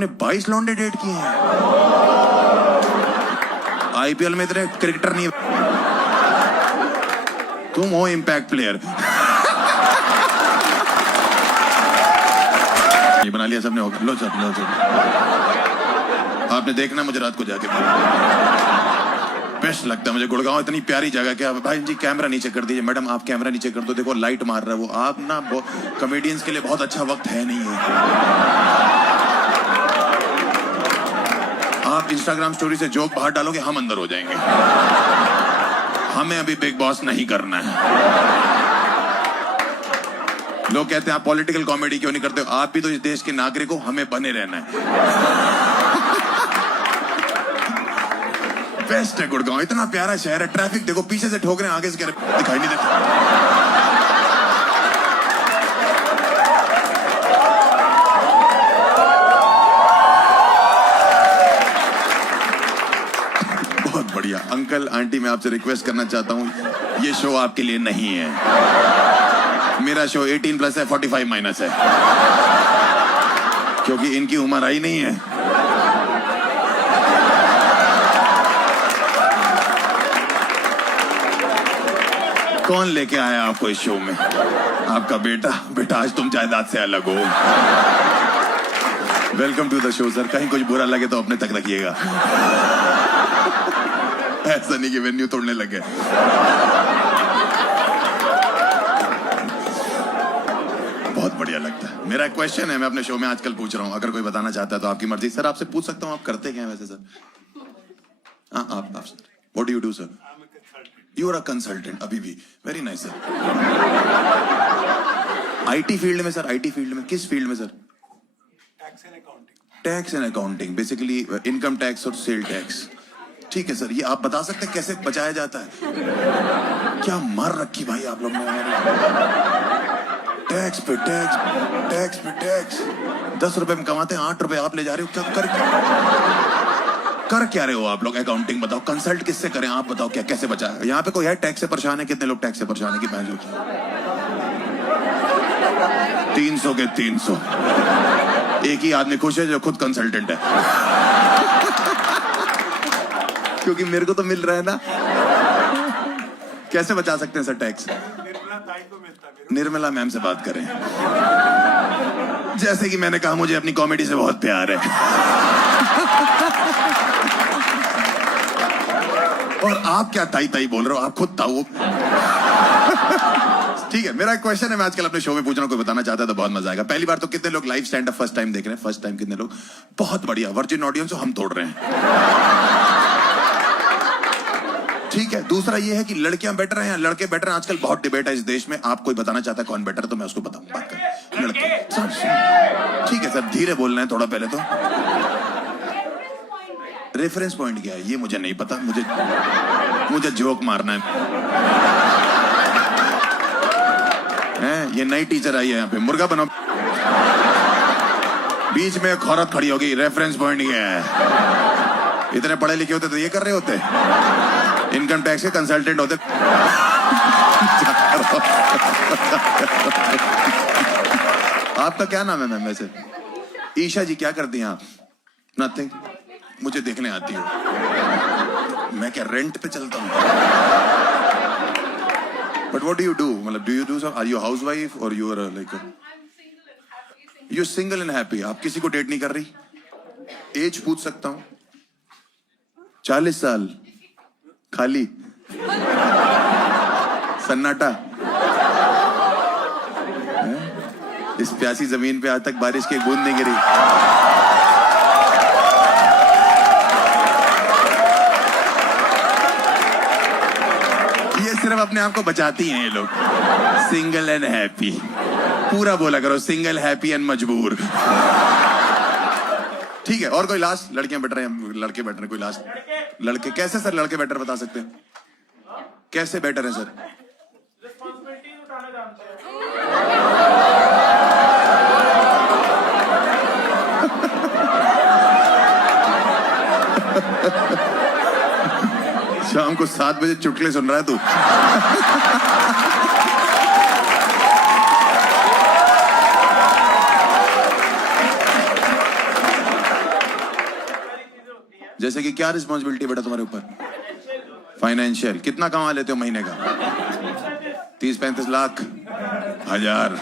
तुमने 22 लौंडे डेट किए हैं। आईपीएल में इतने क्रिकेटर नहीं, तुम हो इम्पैक्ट प्लेयर। ये बना लिया सबने, होगा। लो सर, लो सर, आपने देखना मुझे रात को जाके। बेस्ट लगता है मुझे गुड़गांव, इतनी प्यारी जगह। क्या भाई जी कैमरा नीचे कर दीजिए, मैडम आप कैमरा नीचे कर दो, देखो लाइट मार रहा है वो। आप ना कॉमेडियंस के लिए बहुत अच्छा वक्त है नहीं है। आप इंस्टाग्राम स्टोरी से जोक बाहर डालोगे, हम अंदर हो जाएंगे। हमें अभी बिग बॉस नहीं करना है। लोग कहते हैं आप पॉलिटिकल कॉमेडी क्यों नहीं करते हो? आप भी तो इस देश के नागरिक हो, हमें बने रहना है। बेस्ट है गुड़गांव, इतना प्यारा शहर है। ट्रैफिक देखो, पीछे से ठोक रहे हैं, आगे से कह रहे दिखाई नहीं देता। बहुत बढ़िया। अंकल आंटी, मैं आपसे रिक्वेस्ट करना चाहता हूं, ये शो आपके लिए नहीं है। मेरा शो 18+ है, 45- है, क्योंकि इनकी उम्र आई नहीं है। कौन लेके आया आपको इस शो में? आपका बेटा। बेटा आज तुम जायदाद से अलग हो। Welcome to the show sir. कहीं कुछ बुरा लगे तो अपने तक रखिएगा। ऐसा नहीं कि वेन्यू तोड़ने लगे। बहुत बढ़िया लगता है। मेरा क्वेश्चन है, मैं अपने शो में आजकल पूछ रहा हूं, अगर कोई बताना चाहता है तो आपकी मर्जी। सर आपसे पूछ सकता हूं, आप करते क्या हैं वैसे सर? हाँ आप what do you do sir? You are a consultant अभी भी। Very nice sir. IT field में सर? आईटी फील्ड में किस फील्ड में sir? Tax and accounting, basically income tax और सेल टैक्स। ठीक है सर, ये आप बता सकते हैं कैसे बचाया जाता है? क्या मार रखी भाई आप लोग ने हमारे। टैक्स पे टैक्स, टैक्स पे टैक्स। 10 रुपए में कमाते हैं, 8 रुपए आप ले जा रहे हो। क्या कर क्या रहे हो आप लोग? अकाउंटिंग बताओ, कंसल्ट किससे करें आप बताओ, क्या कैसे बचाए? यहाँ पे कोई है टैक्स से परेशान है? कितने लोग टैक्स से परेशान है कि 300 के 300। एक ही आदमी खुश है जो खुद कंसल्टेंट है। क्योंकि मेरे को तो मिल रहा है ना। कैसे बचा सकते हैं सर टैक्स? निर्मला मैम से बात करें। जैसे कि मैंने कहा, मुझे अपनी कॉमेडी से बहुत प्यार है। और आप क्या ताई ताई बोल रहे हो? आप खुद ताऊ। ठीक है, मेरा क्वेश्चन है, मैं आजकल अपने शो में पूछ रहा हूं, कोई बताना चाहता है तो बहुत मजा आएगा। पहली बार तो कितने लोग live stand up first time देख रहे हैं? फर्स्ट टाइम कितने लोग? बहुत बढ़िया। वर्जिन ऑडियंस हम तोड़ रहे हैं। ठीक है, दूसरा ये है कि लड़कियां बेटर हैं या लड़के बेटर हैं? आजकल बहुत डिबेट है इस देश में। आप कोई बताना चाहता है कौन बेटर है तो मैं उसको बताऊं। बात करें लड़के। ठीक है सर, धीरे बोलना है थोड़ा पहले तो। रेफरेंस पॉइंट क्या है ये मुझे नहीं पता। मुझे जोक मारना है। ये नई टीचर आई है यहाँ पे, मुर्गा बनाओ। बीच में एक औरत खड़ी होगी, रेफरेंस पॉइंट क्या है? इतने पढ़े लिखे होते तो ये कर रहे होते? इनकम टैक्स के कंसल्टेंट होते। आपका क्या नाम है मैम वैसे? ईशा जी। क्या करती हैं आप? नथिंग। मुझे देखने आती हो। मैं क्या रेंट पे चलता हूँ? But what do you do? मतलब do you do some, are you housewife और you are like you single and happy? आप किसी को डेट नहीं कर रही? एज पूछ सकता हूँ? 40 साल खाली सन्नाटा। इस प्यासी जमीन पे आज तक बारिश की एक बूंद नहीं गिरी। ये सिर्फ अपने आप को बचाती हैं ये लोग। सिंगल एंड हैप्पी पूरा बोला करो, सिंगल हैप्पी एंड मजबूर। ठीक है, और कोई लास्ट? लड़कियां बेटर हैं लड़के बेटर हैं? कोई लास्ट? लड़के कैसे सर? लड़के बेटर बता सकते हैं? कैसे बेटर है सर? शाम को 7 बजे चुटकुले सुन रहा है तू? जैसे कि क्या रिस्पॉन्सिबिलिटी बेटा तुम्हारे ऊपर? फाइनेंशियल। कितना कमा लेते हो महीने का? 30-35 लाख, 1000।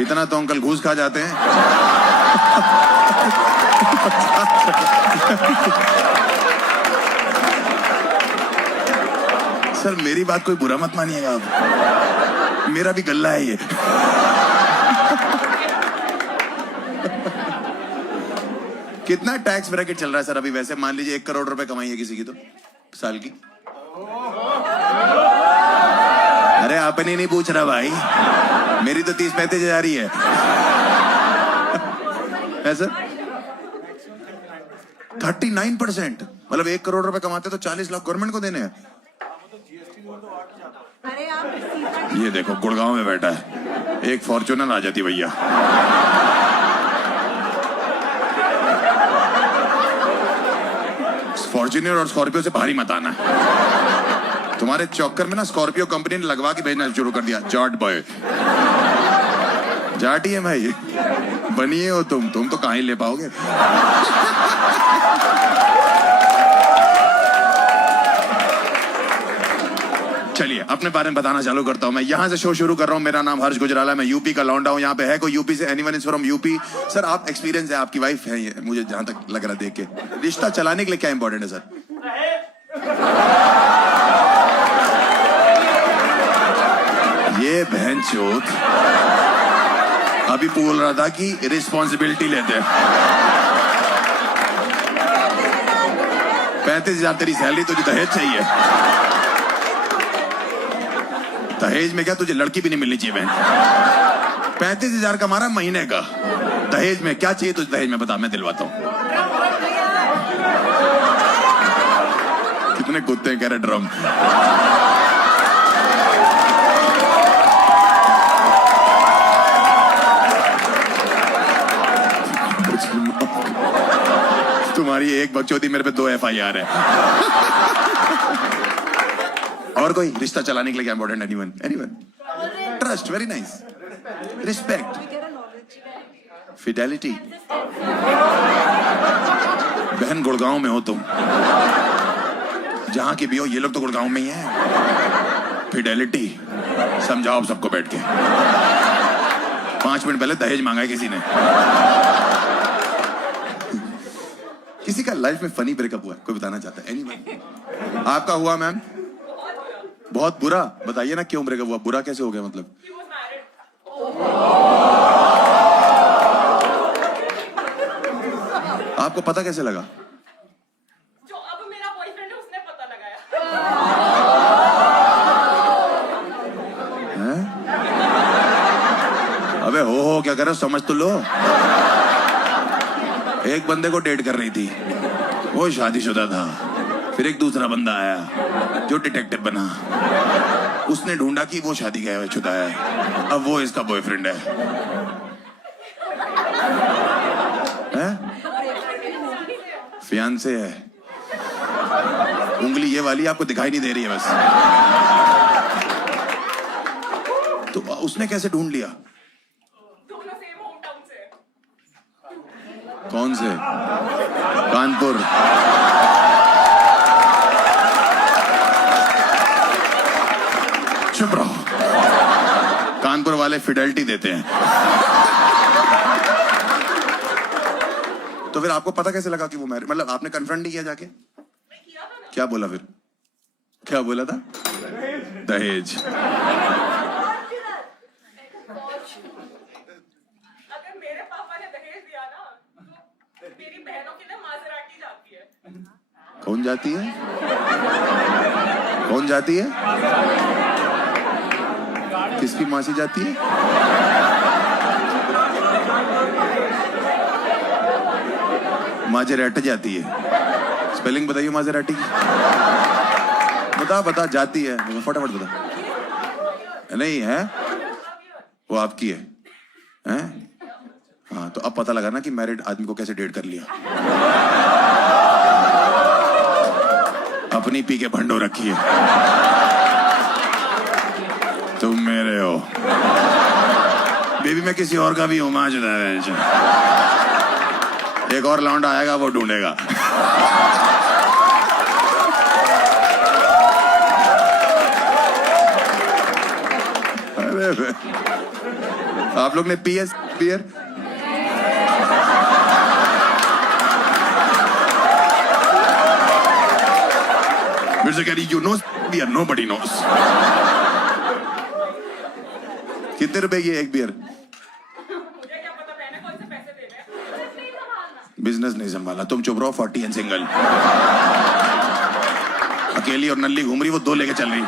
इतना तो अंकल घूस खा जाते हैं। सर मेरी बात कोई बुरा मत मानिएगा आप, मेरा भी गल्ला है ये। कितना टैक्स ब्रैकेट चल रहा है सर अभी? वैसे मान लीजिए 1 करोड़ रुपए कमाई है किसी की तो साल की। अरे आपने नहीं पूछ रहा भाई, मेरी तो 30-35 हजार ही है सर। 39%, मतलब 1 करोड़ रुपए कमाते तो 40 लाख गवर्नमेंट को देने हैं। ये देखो गुड़गांव में बैठा है, एक फॉर्च्यूनर आ जाती भैया। फॉर्च्यूनर और स्कॉर्पियो से भारी मत आना। तुम्हारे चौकर में ना स्कॉर्पियो कंपनी ने लगवा के भेजना शुरू कर दिया। जाट बॉय, जाट ही है भाई, बनिए हो तुम तो कहाँ ही ले पाओगे। चलिए अपने बारे में बताना चालू करता हूं। मैं यहां से शो शुरू कर रहा हूं। मेरा नाम हर्ष गुजराला, मैं यूपी का लौंडा हूं। यहां पे है कोई यूपी से? Anyone is from UP? Sir आप एक्सपीरियंस है, आपकी वाइफ है ये, मुझे जहां तक लग रहा देख के। रिश्ता चलाने के लिए क्या इंपॉर्टेंट है सर? ये बहन चोत अभी बोल रहा था कि रिस्पॉन्सिबिलिटी लेते हैं। 35,000 तेरी सैलरी, तुझे दहेज चाहिए? दहेज में क्या तुझे लड़की भी नहीं मिलनी चाहिए बहन? 35,000 कमा रहा महीने का, दहेज में क्या चाहिए तुझे? दहेज में बता, मैं दिलवाता हूं। कितने कुत्ते कह रहे ड्रम। तुम्हारी एक बकचोदी, मेरे पे 2 FIR है। और कोई रिश्ता चलाने के लिए क्या important? Anyone? Trust, very nice. Respect, Fidelity. बहन गुड़गांव में हो तुम, जहां की भी हो, ये लोग तो गुड़गांव में ही है। फिडेलिटी, समझाओ सबको बैठ के। 5 मिनट पहले दहेज मांगा है किसी ने। किसी का लाइफ में फनी ब्रेकअप हुआ है, कोई बताना चाहता है? एनीवन? आपका हुआ मैम? बहुत बुरा? बताइए ना क्यों ब्रेकअप हुआ, बुरा कैसे हो गया मतलब? आपको पता कैसे लगा? जो अब मेरा बॉयफ्रेंड है उसने पता लगाया। अबे हो क्या कर रहे हो, समझ तो लो। एक बंदे को डेट कर रही थी, वो शादीशुदा था। फिर एक दूसरा बंदा आया जो डिटेक्टिव बना, उसने ढूंढा कि वो शादी का शुदा है, अब वो इसका बॉयफ्रेंड है। फियांसे है। उंगली ये वाली आपको दिखाई नहीं दे रही है बस। तो उसने कैसे ढूंढ लिया? दोनों सेम होम टाउन से। कौन से? कानपुर। चुप रहो, कानपुर वाले फिडेलिटी देते हैं। तो फिर आपको पता कैसे लगा कि वो मैरिड? मतलब आपने कन्फ्रंट नहीं किया जाके? क्या बोला फिर? क्या बोला था? दहेज। अगर मेरे पापा ने दहेज दिया ना तो मेरी बहनों के लिए माजराटी जाती है। कौन जाती है? कौन जाती है? किसकी मासी जाती है? माजेराटी जाती है। स्पेलिंग बताइए माजेराटी की। बता जाती है, फटाफट बता। नहीं है, वो आपकी है, हैं? हाँ तो अब पता लगा ना कि मैरिड आदमी को कैसे डेट कर लिया। अपनी पी के भंडो रखी है। तुम मेरे हो, बेबी मैं किसी और का भी हूं, मां जुदा है। एक और लौंडा आएगा, वो ढूंढेगा। अरे आप लोग ने पीएस बियर फिर से कह रही you know beer, nobody knows. कितने रुपए की एक बियर? मुझे क्या पता मैंने कौन से पैसे देने हैं। बिजनेस नहीं संभाला, तुम चुप रहो। 40 एंड सिंगल, अकेली और नल्ली घूम रही, वो 2 लेके चल रही।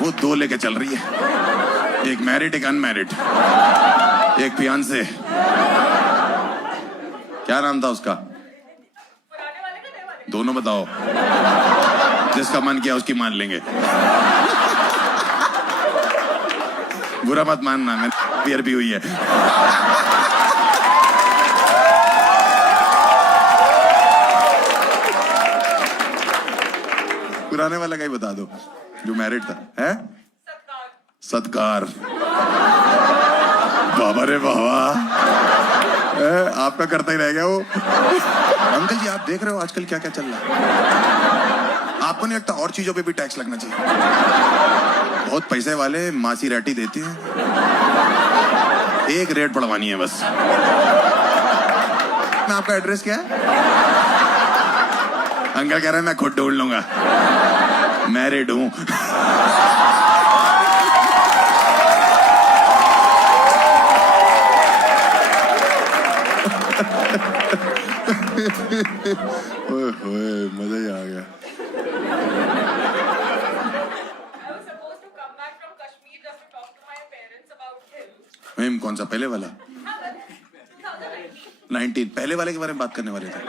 वो 2 लेके चल रही है, एक मैरिड एक अनमैरिड, एक फियांसे। क्या नाम था उसका? पुराने वाले का नए वाले? दोनों बताओ, जिसका मन किया उसकी मान लेंगे। बुरा मत मानना, मैं बियर भी हुई है। पुराने वाला का ही बता दो, जो मैरिड था। है सत्कार। बाबा रे बाबा, आपका करता ही रह गया वो। अंकल जी आप देख रहे हो आजकल क्या क्या चल रहा है? आपको नहीं लगता और चीजों पे भी टैक्स लगना चाहिए? बहुत पैसे वाले मासी रैटी देते हैं, एक रेट पड़वानी है बस। मैं आपका एड्रेस क्या है? अंकल कह रहे हैं मैं खुद ढूंढ लूंगा, मैरिड हूं। ओए मजा ही आ गया। I was supposed to come back from Kashmir just to talk to my parents about him. Ma'am कौन सा पहले वाला? हाँ, बस 2019 19 पहले वाले के बारे में बात करने वाले थे,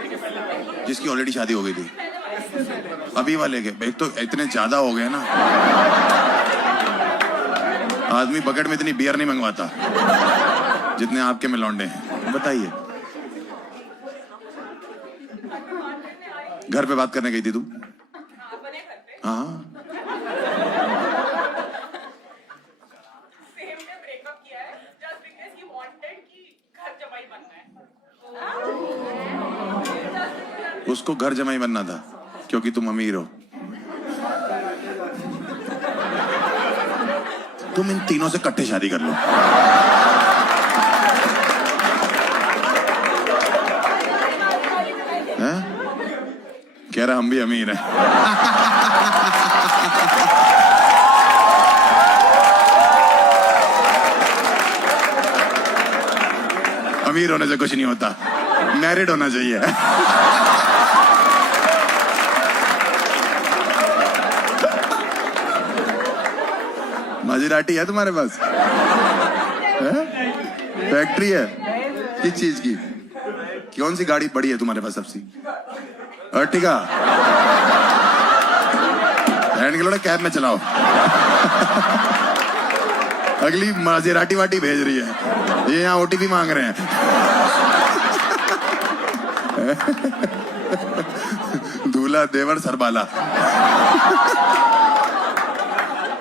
जिसकी ऑलरेडी शादी हो गई थी। अभी वाले के एक तो इतने ज्यादा हो गए ना, आदमी बकेट में इतनी बियर नहीं मंगवाता जितने आपके में लौंडे हैं। बताइए, घर पे बात करने गई थी तुम? बने घर पे हाँ, सेम डे ब्रेकअप किया है just because he wanted कि घर जमाई बनना है। उसको घर जमाई बनना था क्योंकि तुम अमीर हो। तुम इन तीनों से इकट्ठे शादी कर लो। हैं? कह रहा हम भी अमीर हैं। अमीर होने से कुछ नहीं होता, मैरिड होना चाहिए। माजिराटी है तुम्हारे पास? फैक्ट्री है? किस चीज की? कौन सी गाड़ी बड़ी है तुम्हारे पास सबसे? अर्टिगा? हैंड के कैब में चलाओ। अगली माजिराटी वाटी भेज रही है, ये यहाँ ओटीपी मांग रहे हैं। दूल्हा देवर सरबाला।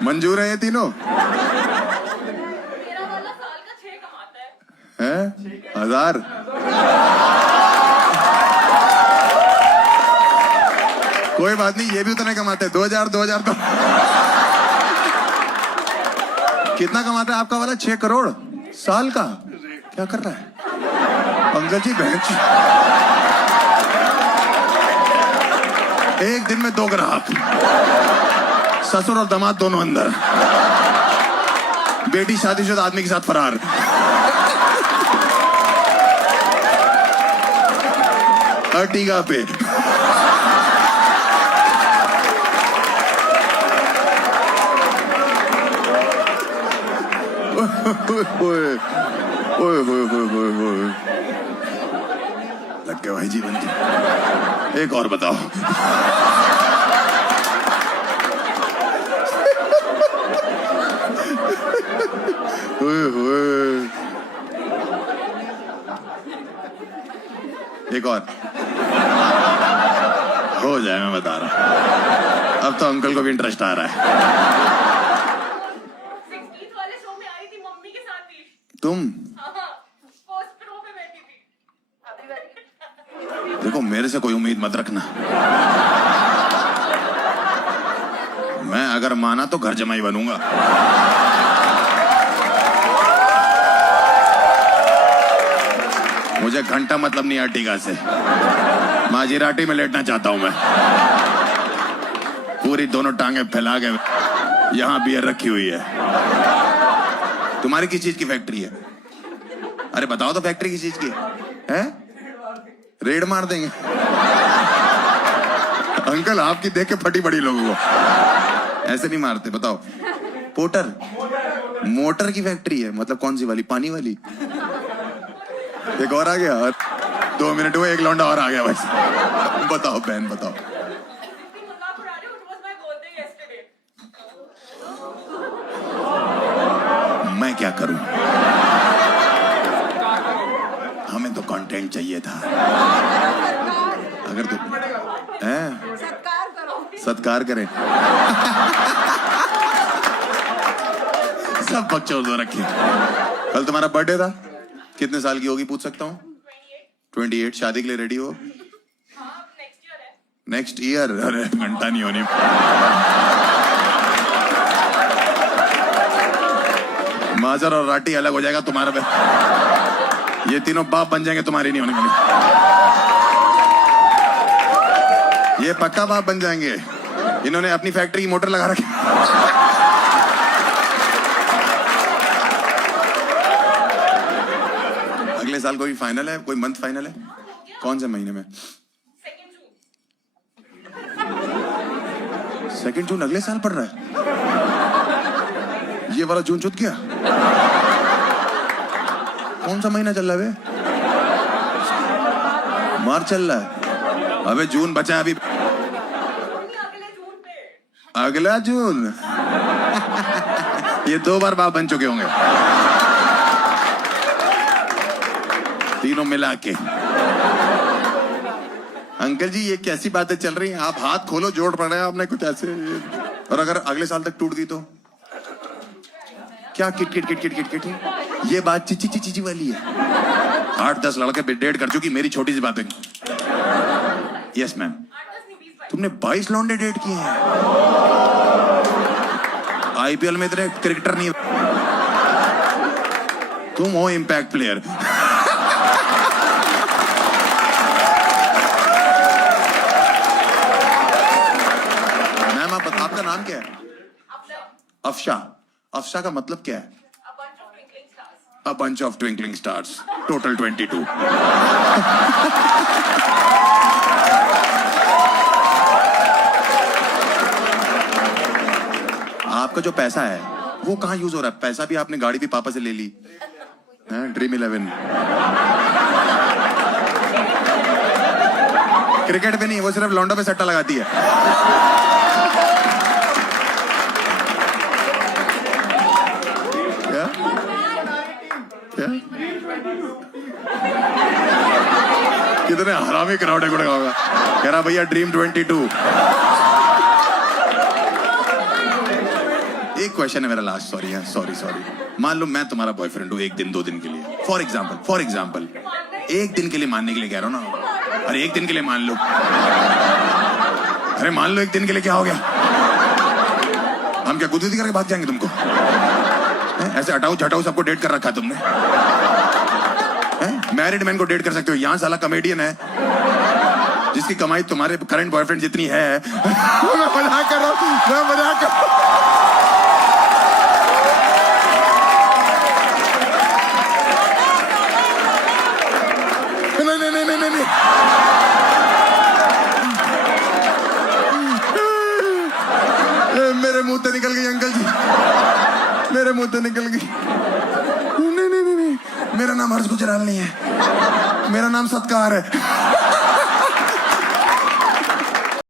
मंजूर है ये तीनों? मेरा वाला साल का 6 कमाता है। 1000? कोई बात नहीं, ये भी उतने कमाते हैं। 2000 2000 तो कितना कमाता है आपका वाला? 6 करोड़ साल का? क्या कर रहा है अंकल जी? बेंच एक दिन में 2 ग्राहक, ससुर और दामाद दोनों अंदर, बेटी शादीशुदा आदमी के साथ फरार। अर्टिगा पे। ओए लग गया भाई जीवन जी। एक और बताओ। एक और हो जाएगा बता रहा हूँ। अब तो अंकल को भी इंटरेस्ट आ रहा है। 16th वाले शो में आई थी, मम्मी के साथ थी। तुम हाँ, फर्स्ट रो पे बैठी थी। देखो, मेरे से कोई उम्मीद मत रखना। मैं अगर माना तो घर जमाई बनूंगा। मुझे घंटा मतलब नहीं अर्टिगा से। माजीराटी में लेटना चाहता हूं मैं। पूरी दोनों टांगे फैला के यहां बियर रखी हुई है। तुम्हारी किस चीज की फैक्ट्री है? अरे बताओ तो, फैक्ट्री किस चीज की है? रेड मार देंगे। अंकल आपकी देख के फटी पड़ी लोगों को। ऐसे नहीं मारते, बताओ। पोटर मोटर की फैक्ट्री है, मतलब कौन सी वाली? पानी वाली। एक और आ गया। 2 मिनट हुए, एक लौंडा और आ गया बस। बताओ बहन, बताओ। जितनी मजाक उड़ा रही हूँ, it was my birthday yesterday. मैं क्या करूं? हमें तो कंटेंट चाहिए था। अगर तुम सत्कार करो। सत्कार करें। सब बकचोद हो रखे। कल तुम्हारा बर्थडे था, कितने साल की होगी पूछ सकता हूँ? 28। शादी के लिए रेडी हो? हाँ, next year है। Next year? अरे घंटा नहीं होनी। माजर और राटी अलग हो जाएगा तुम्हारा पे। ये तीनों बाप बन जाएंगे, तुम्हारी नहीं होने वाली। ये पक्का बाप बन जाएंगे। इन्होंने अपनी फैक्ट्री की मोटर लगा रखी। अगले साल कोई फाइनल है? कोई मंथ फाइनल है? कौन से महीने में? 2nd June। 2 जून अगले साल पड़ रहा है? ये वाला जून छूट गया। कौन सा महीना चल रहा है? मार्च चल रहा है। अबे जून बचा अभी। अगले जून पे। अगला जून। ये 2 बार बाप बन चुके होंगे, तीनों मिला के। अंकल जी, ये कैसी बातें चल रही हैं? आप हाथ खोलो, जोड़ पड़ रहे हैं आपने कुछ ऐसे। और अगर अगले साल तक टूट गई तो क्या? Kit kit kit kit kit kit. ये बात चिची चिची चिची वाली है। 8-10 लड़के डेट कर चुकी, मेरी छोटी सी बात है। Yes ma'am. 8-10 नहीं, 20-22। तुमने 22 लौंडे डेट किए हैं? आईपीएल में इतने क्रिकेटर नहीं। तुम हो इम्पैक्ट प्लेयर। मैम, आपका नाम क्या है? अफशा। अफशा का मतलब क्या है? A bunch of twinkling stars. A bunch of twinkling stars. Total 22. आपका जो पैसा है वो कहाँ यूज हो रहा है? पैसा भी आपने, गाड़ी भी पापा से ले ली है, ड्रीम 11। क्रिकेट पे नहीं, वो सिर्फ लौंडो पे सट्टा लगाती है। क्या? क्या? कितने हरामी क्राउड है गुड़गा होगा। कह रहा भैया ड्रीम 22। एक क्वेश्चन है मेरा लास्ट। सॉरी है, सॉरी। मान लो मैं तुम्हारा बॉयफ्रेंड हूँ 1 दिन 2 दिन के लिए, फॉर एग्जाम्पल 1 दिन के लिए मानने के लिए कह रहा हूँ ना। अरे 1 दिन के लिए मान लो। अरे मान लो 1 दिन के लिए, क्या हो गया? हम क्या गुदगुदी करके भाग जाएंगे तुमको? ऐसे हटाओ झटाओ सबको डेट कर रखा है तुमने। मैरिड मैन को डेट कर सकते हो, यहाँ साला कॉमेडियन है जिसकी कमाई तुम्हारे करंट बॉयफ्रेंड जितनी है। मैं मजाक कर रहा हूँ। नहीं। मेरे मुंह से निकल गई अंकल जी, मेरे मुंह से निकल गई। नहीं, मेरा नाम हर्ष गुजराल नहीं है, मेरा नाम सत्कार है।